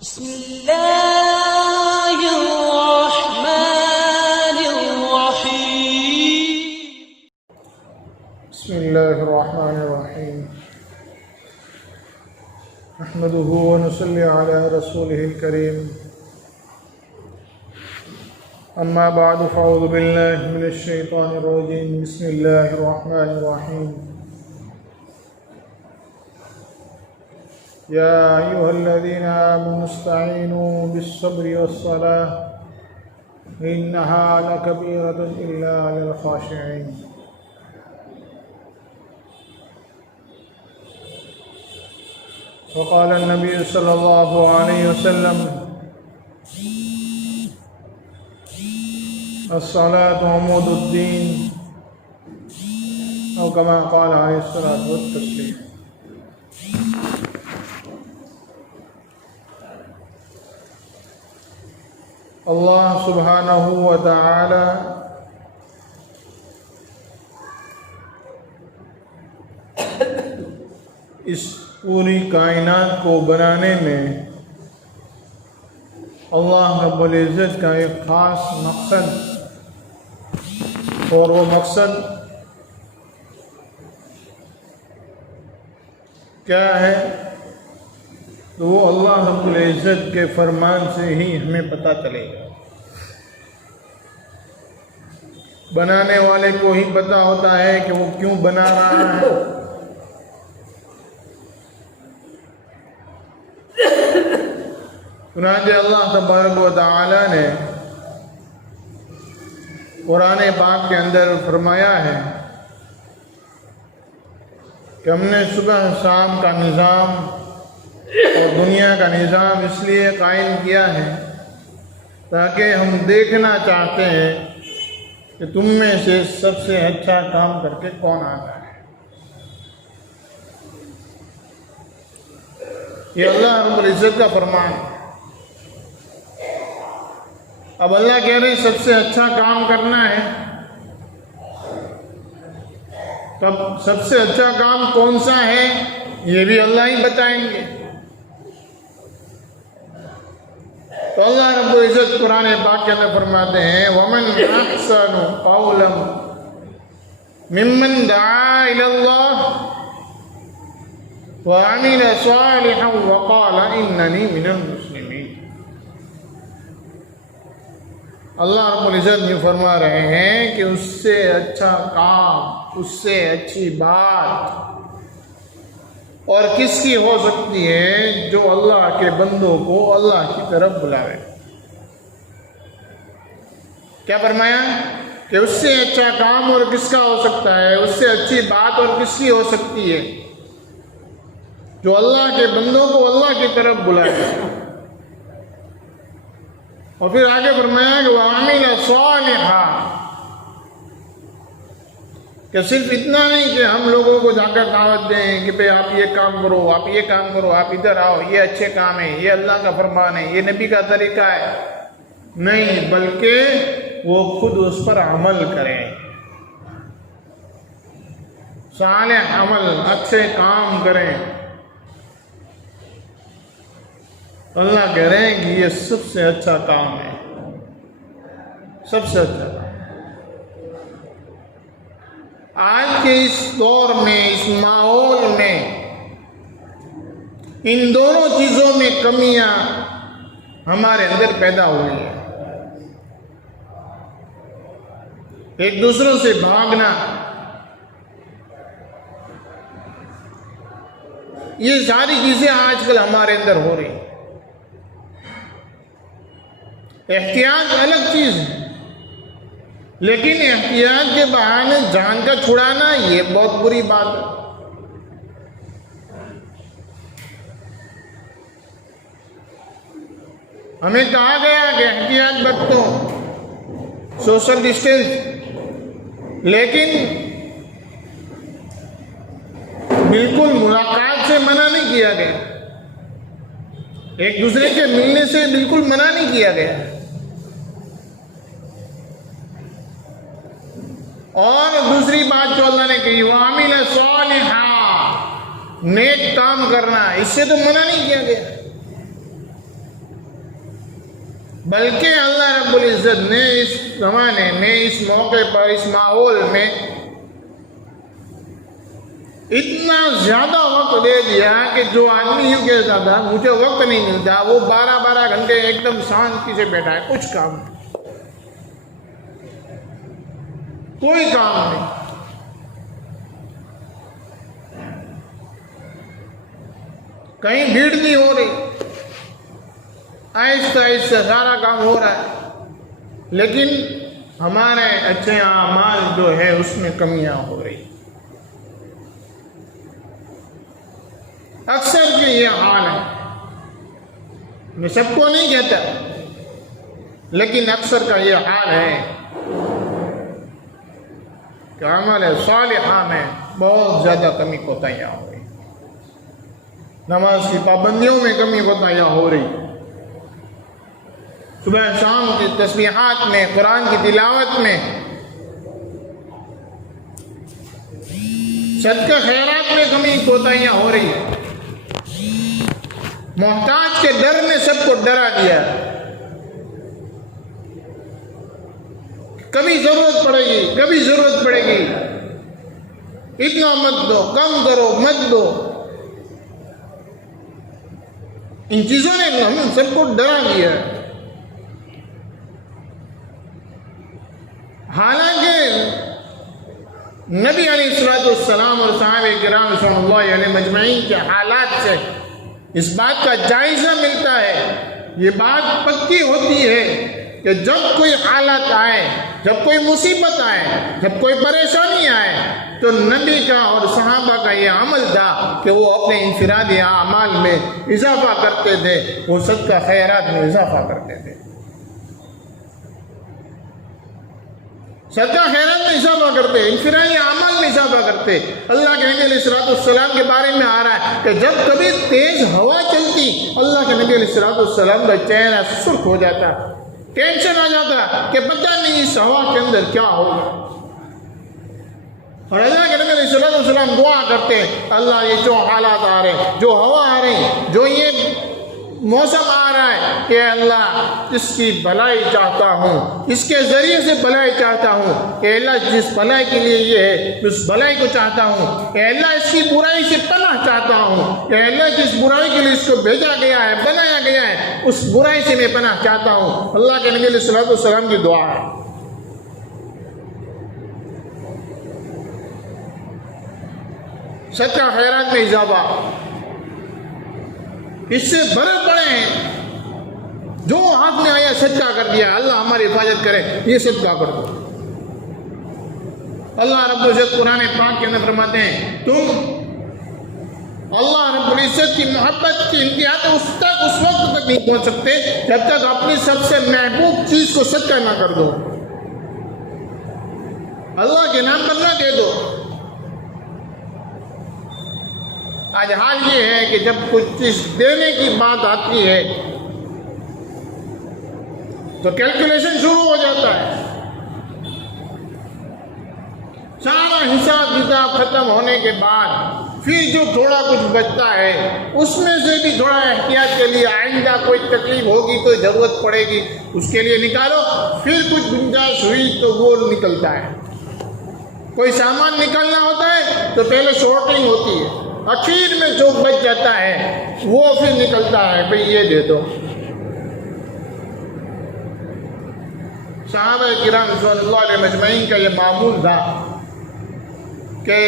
بسم الله الرحمن الرحيم. بسم الله الرحمن الرحيم. نحمده ونصلي على رسوله الكريم. أما بعد فأعوذ بالله من الشيطان الرجيم. بسم الله الرحمن الرحيم. يا أيها الذين آمنوا استعينوا بالصبر والصلاة إنها لكبيرة إلا على الخاشعين. وقال النبي صلى الله عليه وسلم الصلاة عمود الدين أو كما قال عليه الصلاة والتسليم. اللہ سبحانہ و تعالی اس پوری کائنات کو بنانے میں اللہ رب العزت کا ایک خاص مقصد، اور وہ مقصد کیا ہے؟ تو وہ اللہ رب العزت کے فرمان سے ہی ہمیں پتہ چلے گا۔ بنانے والے کو ہی پتہ ہوتا ہے کہ وہ کیوں بنا رہا ہے۔ چنانچہ اللہ تبارک و تعالی نے قرآن پاک کے اندر فرمایا ہے کہ ہم نے صبح شام کا نظام اور دنیا کا نظام اس لیے قائم کیا ہے تاکہ ہم دیکھنا چاہتے ہیں کہ تم میں سے سب سے اچھا کام کر کے کون آتا ہے۔ یہ اللہ رب العزت کا فرمان ہے۔ اب اللہ کہہ رہے سب سے اچھا کام کرنا ہے، تب سب سے اچھا کام کون سا ہے یہ بھی اللہ ہی بتائیں گے۔ تو اللہ رب العزت قرآن پاک کے اندر فرماتے ہیں وَمَنْ أَحْسَنُ قَوْلًا مِمَّنْ دَعَا إِلَى اللَّهِ وَعَمِلَ صَالِحًا وَقَالَ إِنَّنِي مِنَ الْمُسْلِمِينَ۔ اللہ رب العزت یہ فرما رہے ہیں کہ اس سے اچھا کام، اس سے اچھی بات اور کس کی ہو سکتی ہے جو اللہ کے بندوں کو اللہ کی طرف بلاوے۔ کیا فرمایا کہ اس سے اچھا کام اور کس کا ہو سکتا ہے، اس سے اچھی بات اور کس کی ہو سکتی ہے جو اللہ کے بندوں کو اللہ کی طرف بلائے۔ اور پھر آگے فرمایا کہ وَعَمِلَ صَالِحًا، کہ صرف اتنا نہیں کہ ہم لوگوں کو جا کر دعوت دیں کہ بھئی آپ یہ کام کرو، آپ یہ کام کرو، آپ ادھر آؤ، یہ اچھے کام ہے، یہ اللہ کا فرمان ہے، یہ نبی کا طریقہ ہے، نہیں، بلکہ وہ خود اس پر عمل کریں، صالح عمل، اچھے کام کریں۔ اللہ کہہ رہے ہیں کہ یہ سب سے اچھا کام ہے، سب سے اچھا کام۔ آج کے اس دور میں، اس ماحول میں ان دونوں چیزوں میں کمیاں ہمارے اندر پیدا ہوئی ہیں۔ ایک دوسروں سے بھاگنا، یہ ساری چیزیں آج کل ہمارے اندر ہو رہی ہیں۔ احتیاط الگ چیز ہے، لیکن احتیاط کے بہانے جان کا چھڑانا یہ بہت بری بات ہے۔ ہمیں کہا گیا کہ احتیاط برتو، سوشل ڈسٹینس، لیکن بالکل ملاقات سے منع نہیں کیا گیا، ایک دوسرے کے ملنے سے بالکل منع نہیں کیا گیا۔ اور دوسری بات جو اللہ نے کہی وَعَمِلَ صَالِحًا، نیک کام کرنا، اس سے تو منع نہیں کیا گیا۔ بلکہ اللہ رب العزت نے اس زمانے میں، اس موقع پر، اس ماحول میں اتنا زیادہ وقت دے دیا کہ جو آدمی یوں کہتا تھا مجھے وقت نہیں ملتا، وہ 12 گھنٹے ایک دم شانتی سے بیٹھا ہے، کچھ کام نہیں، کوئی کام نہیں۔ کہیں بھیڑ نہیں ہو رہی، آہستہ آہستہ سارا کام ہو رہا ہے، لیکن ہمارے اچھے اعمال جو ہے اس میں کمیاں ہو رہی۔ اکثر کے یہ حال ہے، میں سب کو نہیں کہتا، لیکن اکثر کا یہ حال ہے کہ عمل صالحہ میں بہت زیادہ کمی کوتاہیاں ہو رہی، نماز کی پابندیوں میں کمی کوتاہیاں ہو رہی، صبح شام کی تسبیحات میں، قرآن کی تلاوت میں، صدقہ خیرات میں کمی کوتاہیاں ہو رہی ہے۔ محتاج کے ڈر نے سب کو ڈرا دیا، کبھی ضرورت پڑے گی، کبھی ضرورت پڑے گی، اتنا مت دو، کم کرو، مت دو۔ ان چیزوں نے ہم سب کو ڈرا دیا۔ حالانکہ نبی علیہ السلام اور صحابہ کرام صلی اللہ علیہ مجمعین کے حالات سے اس بات کا جائزہ ملتا ہے، یہ بات پکی ہوتی ہے کہ جب کوئی حالت آئے، جب کوئی مصیبت آئے، جب کوئی پریشانی آئے، تو نبی کا اور صحابہ کا یہ عمل تھا کہ وہ اپنے انفرادی اعمال میں اضافہ کرتے تھے، وہ صدقہ خیرات میں اضافہ کرتے تھے، صدقہ خیرات میں اضافہ کرتے، انفرادی اعمال میں اضافہ کرتے۔ اللہ کے نبی علیہ السلام کے بارے میں آ رہا ہے کہ جب کبھی تیز ہوا چلتی، اللہ کے نبی علیہ السلام کا چہرہ سرخ ہو جاتا، ٹینشن آ جاتا کہ پتہ نہیں اس ہوا کے اندر کیا ہوگا، اور اللہ کے نبی علیہ السلام دعا کرتے ہیں، اللہ یہ جو حالات آ رہے ہیں، جو ہوا آ رہی، جو یہ موسم آ رہا ہے، کہ اللہ اس کی بھلائی چاہتا ہوں، اس کے ذریعے سے بھلائی چاہتا ہوں، کہ اللہ جس بھلائی کے لیے یہ ہے اس بھلائی کو چاہتا ہوں، کہ اللہ اس کی برائی سے پناہ چاہتا ہوں، کہ اللہ جس برائی کے لیے اس کو بھیجا گیا ہے، بنایا گیا ہے، اس برائی سے میں پناہ چاہتا ہوں۔ اللہ کے نبی علیہ السلام کی دعا ہے۔ صدقہ خیرات میں اضافہ، اس سے بڑے بڑے ہیں، جو ہاتھ میں آیا صدقہ کر دیا، اللہ ہماری حفاظت کرے، یہ صدقہ کر دو۔ اللہ رب العزت قرآن پاک کے اندر فرماتے ہیں، تم اللہ رب العزت کی محبت کی انتہا تک اس وقت تک نہیں پہنچ سکتے جب تک اپنی سب سے محبوب چیز کو صدقہ نہ کر دو، اللہ کے نام پر نہ دے دو۔ آج حال یہ ہے کہ جب کچھ چیز دینے کی بات آتی ہے تو کیلکولیشن شروع ہو جاتا ہے، سارا حساب کتاب ختم ہونے کے بعد پھر جو تھوڑا کچھ بچتا ہے اس میں سے بھی تھوڑا احتیاط کے لیے، آئندہ کوئی تکلیف ہوگی، کوئی ضرورت پڑے گی، اس کے لیے نکالو، پھر کچھ گنجائش ہوئی تو وہ نکلتا ہے۔ کوئی سامان نکالنا ہوتا ہے تو پہلے شارٹنگ ہوتی ہے، اخیر میں جو بچ جاتا ہے وہ پھر نکلتا ہے، بھئی یہ دے دو۔ صحابہ کرام صلی اللہ علیہ مجمعین کا یہ معمول تھا کہ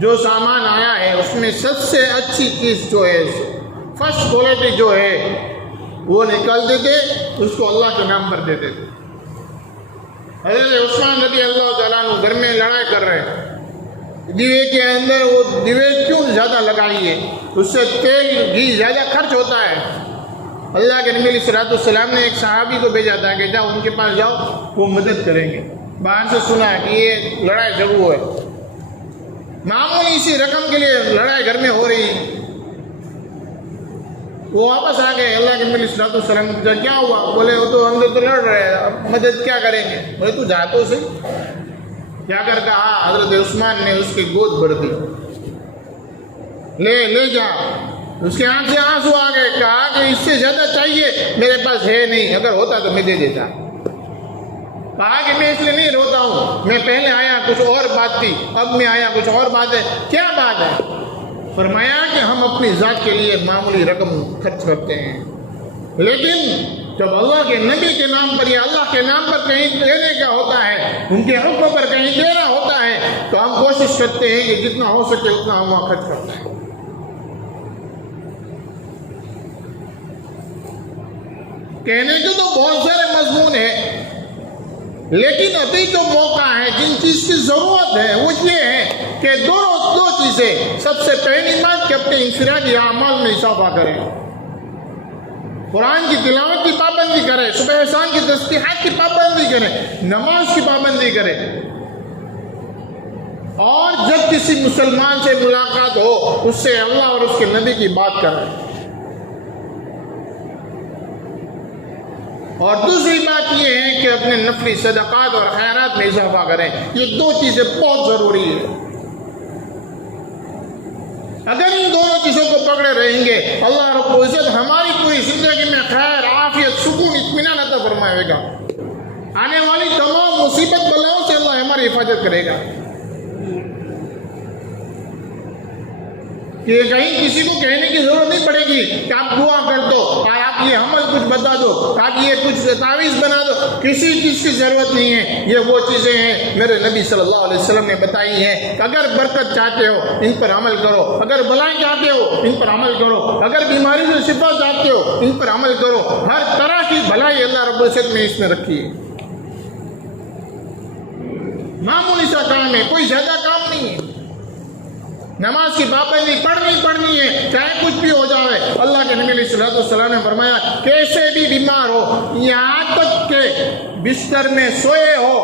جو سامان آیا ہے اس میں سب سے اچھی چیز جو ہے، فرسٹ کوالٹی جو ہے، وہ نکال دیتے، اس کو اللہ کے نام پر دیتے تھے۔ حضرت عثمان رضی اللہ تعالیٰ عنہ گھر میں لڑائی کر رہے ہیں، دیوے کے اندر وہ دیوے کیوں زیادہ لگائی ہے، اس سے تیل گھی زیادہ خرچ ہوتا ہے۔ اللہ کے نبی علیہ السلام نے ایک صحابی کو بھیجا تھا کہ جاؤ ان کے پاس جاؤ، وہ مدد کریں گے۔ باہر سے سنا ہے کہ یہ لڑائی ضرور ہے، معمولی سی رقم کے لیے لڑائی گھر میں ہو رہی ہے۔ وہ واپس آ گئے، اللہ کے نبی علیہ السلام نے کیا ہوا؟ بولے وہ تو ہم تو لڑ رہے ہیں، اب مدد کیا کریں گے؟ بولے تو جا تو صحیح۔ کیا کر کہا؟ حضرت عثمان نے اس کی گود بھر دی، لے جا۔ اس کے آنکھ سے آنسو آ گئے، کہا کہ اس سے زیادہ چاہیے بتائیے میرے پاس ہے نہیں، اگر ہوتا تو میں دے دیتا. کہا کہ میں اس لیے نہیں روتا ہوں، میں پہلے آیا کچھ اور بات تھی، اب میں آیا کچھ اور بات ہے. کیا بات ہے؟ فرمایا کہ ہم اپنی ذات کے لیے معمولی رقم خرچ کرتے ہیں، لیکن جب اللہ کے نبی کے نام پر یا اللہ کے نام پر کہیں دینے کا ہوتا ہے، ان کے حکم پر کہیں دینا ہوتا ہے، تو ہم کوشش کرتے ہیں کہ جتنا ہو سکے اتنا ہم وہاں خرچ کرتے ہیں. کہنے کے تو بہت سارے مضمون ہیں، لیکن ابھی جو موقع ہے، جن چیز کی ضرورت ہے وہ یہ ہے کہ دو چیزیں. سب سے پہلی بات کہ اپنے انفرادی اعمال میں اضافہ کریں، قرآن کی تلاوت کی پابندی کریں، صبح شام کی تسبیحات کی پابندی کریں، نماز کی پابندی کریں، اور جب کسی مسلمان سے ملاقات ہو اس سے اللہ اور اس کے نبی کی بات کریں. اور دوسری بات یہ ہے کہ اپنے نفلی صدقات اور خیرات میں اضافہ کریں. یہ دو چیزیں بہت ضروری ہیں. اگر ان دونوں چیزوں کو پکڑے رہیں گے، اللہ رب العزت ہماری پوری زندگی میں خیر، عافیت، سکون، اطمینان عطا فرمائے گا. آنے والی تمام مصیبت بلاؤں سے اللہ ہماری حفاظت کرے گا. کہ کہیں کسی کو کہنے کی ضرورت نہیں پڑے گی کہ آپ دعا کر دو، آپ یہ عمل کچھ بتا دو، آپ یہ کچھ تعویذ بنا دو. کسی چیز کی ضرورت نہیں ہے. یہ وہ چیزیں ہیں میرے نبی صلی اللہ علیہ وسلم نے بتائی ہیں کہ اگر برکت چاہتے ہو ان پر عمل کرو، اگر بلائیں چاہتے ہو ان پر عمل کرو، اگر بیماری سے شفا چاہتے ہو ان پر عمل کرو. ہر طرح کی بھلائی اللہ رب العزت نے اس میں رکھی ہے. معمولی سا کام ہے، کوئی زیادہ کام نہیں ہے. نماز کی پابندی پڑھنی ہے، چاہے کچھ بھی ہو جائے. اللہ کے نبی علیہ الصلوۃ والسلام نے فرمایا کیسے بھی بیمار ہو، یہاں تک کہ بستر میں سوئے ہو،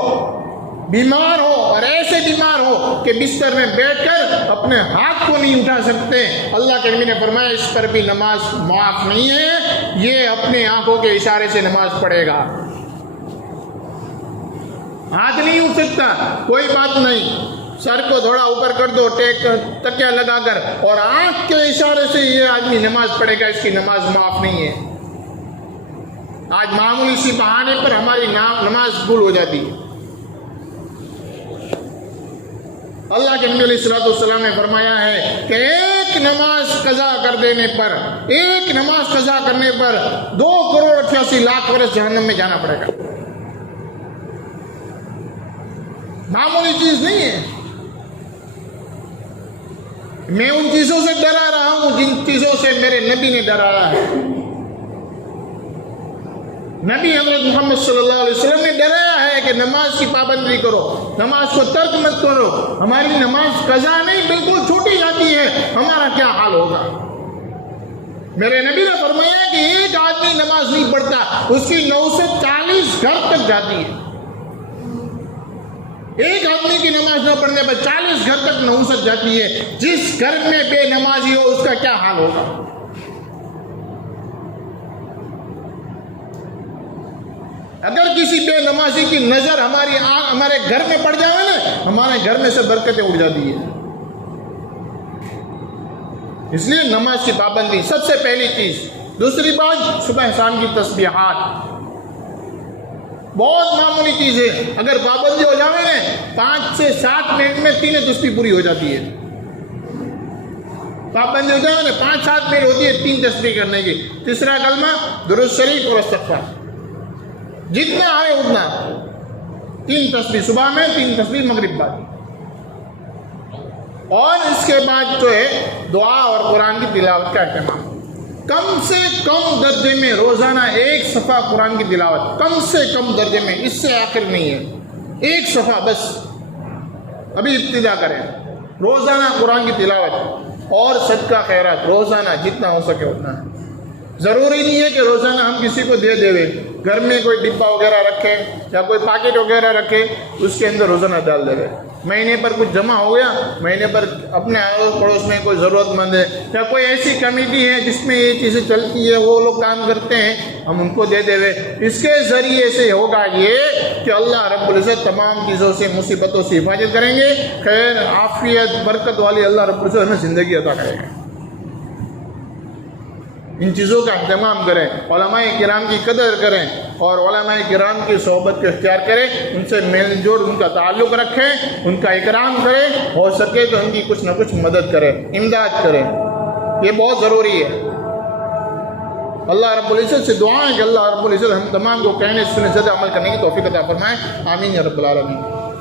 بیمار ہو، اور ایسے بیمار ہو کہ بستر میں بیٹھ کر اپنے ہاتھ کو نہیں اٹھا سکتے، اللہ کے نبی نے فرمایا اس پر بھی نماز معاف نہیں ہے. یہ اپنے آنکھوں کے اشارے سے نماز پڑھے گا. ہاتھ نہیں اٹھ سکتا، کوئی بات نہیں، سر کو تھوڑا اوپر کر دو تکیہ لگا کر، اور آنکھ کے اشارے سے یہ آدمی نماز پڑھے گا، اس کی نماز معاف نہیں ہے. آج معمولی سی بہانے پر ہماری نماز بھول ہو جاتی ہے. اللہ کے نبی علیہ الصلوۃ والسلام نے فرمایا ہے کہ ایک نماز قضا کر دینے پر، ایک نماز قضا کرنے پر 2,88,00,000 برس جہنم میں جانا پڑے گا. معمولی چیز نہیں ہے. میں ان چیزوں سے ڈرا رہا ہوں جن چیزوں سے میرے نبی نے ڈرایا ہے. نبی حضرت محمد صلی اللہ علیہ وسلم نے ڈرایا ہے کہ نماز کی پابندی کرو، نماز کو ترک مت کرو. ہماری نماز قضا نہیں، بالکل چھوٹی جاتی ہے، ہمارا کیا حال ہوگا. میرے نبی نے فرمایا کہ ایک آدمی نماز نہیں پڑھتا، اس کی 940 گھر تک جاتی ہے. ایک آدمی کی نماز نہ پڑھنے پر 40 گھر تک نحوست جاتی ہے. جس گھر میں بے نمازی ہو اس کا کیا حال ہوگا. اگر کسی بے نمازی کی نظر ہمارے گھر میں پڑ جائے نا، ہمارے گھر میں سے برکتیں اڑ جاتی ہیں. اس لیے نماز کی پابندی سب سے پہلی چیز. دوسری بات صبح شام کی تسبیحات، بہت معمولی چیز ہے. اگر پابندی ہو جائے نا 5 سے 7 منٹ میں 3 تسبیح پوری ہو جاتی ہے. پابندی ہو جائے نا 5-7 منٹ ہوتی ہے 3 تسبیح کرنے کی. تیسرا کلمہ درود شریف اور استغفار، جتنا آئے اتنا. 3 تسبیح صبح میں، 3 تسبیح مغرب بعد، اور اس کے بعد جو ہے دعا اور قرآن کی تلاوت کا اہتمام. کم سے کم درجے میں روزانہ 1 صفحہ قرآن کی تلاوت، کم سے کم درجے میں، اس سے آخر نہیں ہے. 1 صفحہ بس ابھی ابتدا کریں. روزانہ قرآن کی تلاوت اور صدقہ خیرات روزانہ جتنا ہو سکے اتنا. ضروری نہیں ہے کہ روزانہ ہم کسی کو دے دے. گھر میں کوئی ڈبہ وغیرہ رکھے یا کوئی پاکٹ وغیرہ رکھے، اس کے اندر روزانہ ڈال دے. مہینے پر کچھ جمع ہو گیا، مہینے پر اپنے اڑوس پڑوس میں کوئی ضرورت مند ہے یا کوئی ایسی کمیٹی ہے جس میں یہ چیزیں چلتی ہے، وہ لوگ کام کرتے ہیں، ہم ان کو دے دے. اس کے ذریعے سے ہوگا یہ کہ اللہ رب العزت تمام چیزوں سے، مصیبتوں سے حفاظت کریں گے. خیر، عافیت، برکت والی اللہ رب العزت ہمیں زندگی عطا کرے گا. ان چیزوں کا اہتمام کریں، علماء کرام کی قدر کریں اور علماء کرام کی صحبت کو اختیار کریں، ان سے میل جوڑ ان کا تعلق رکھیں، ان کا اکرام کریں، ہو سکے تو ان کی کچھ نہ کچھ مدد کریں، امداد کریں، یہ بہت ضروری ہے۔ اللہ رب العزت سے دعا ہے کہ اللہ رب العزت ہم تمام کو کہنے سنے زیادہ عمل کرنے کی توفیق عطا فرمائے، آمین یا رب العالمین۔